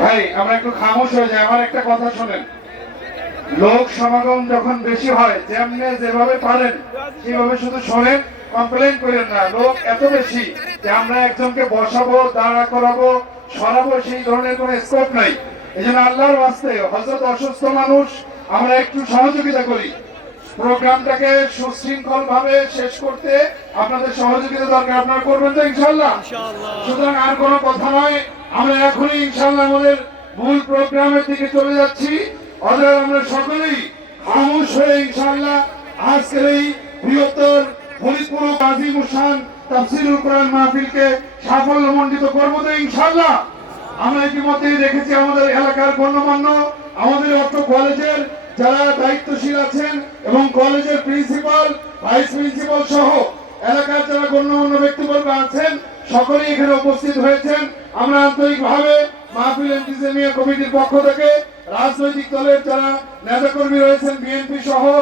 ভাই আমরা একটু খামোশ হয়ে যাই। আমার একটা কথা শোনেন, লোক সমাগম যখন বেশি হয় যেভাবে পারেন সেভাবে শুধু শোনেন, কমপ্লেন করেন না। লোক এত বেশি যে আমরা একজনকে বসাবো, দাঁড়া করাবো, সরাবো, সেই ধরনের কোনো স্কোপ নাই। এই জন্য আল্লাহর ওয়াস্তে হযরত অসুস্থ মানুষ, আমরা একটু সহযোগিতা করি। প্রোগ্রামটাকে সুশৃঙ্খল ভাবে শেষ করতে আপনাদের সহযোগিতা দরকার। আপনারা করবেন তো ইনশাআল্লাহ? সুতরাং আর কোনো কথা নয়, আমরা এখনই ইনশাআল্লাহ আমাদের মূল প্রোগ্রামের দিকে চলে যাচ্ছি। অতএব আমরা সকলেই খামোশ হয়ে ইনশাআল্লাহ আজকের এই বৃহত্তর ফরিদপুর আজিমুশান তাফসীরুল কোরআন মাহফিলকে সাফল্যমণ্ডিত করব তো ইনশাআল্লাহ। আমরা ইতিমধ্যেই দেখেছি আমাদের এলাকার গণ্যমান্য, আমাদের অত্র কলেজের যারা দায়িত্বশীল আছেন এবং কলেজের প্রিন্সিপাল, ভাইস প্রিন্সিপাল সহ এলাকার যারা গণ্যমান্য ব্যক্তিবর্গ আছেন সকলেই এখানে উপস্থিত হয়েছেন। আমরা আন্তরিকভাবে মাহফিল ইন্তেজামিয়া কমিটির পক্ষ থেকে রাজনৈতিক দলের যারা নেতাকর্মী রয়েছেন, বিএনপি সহ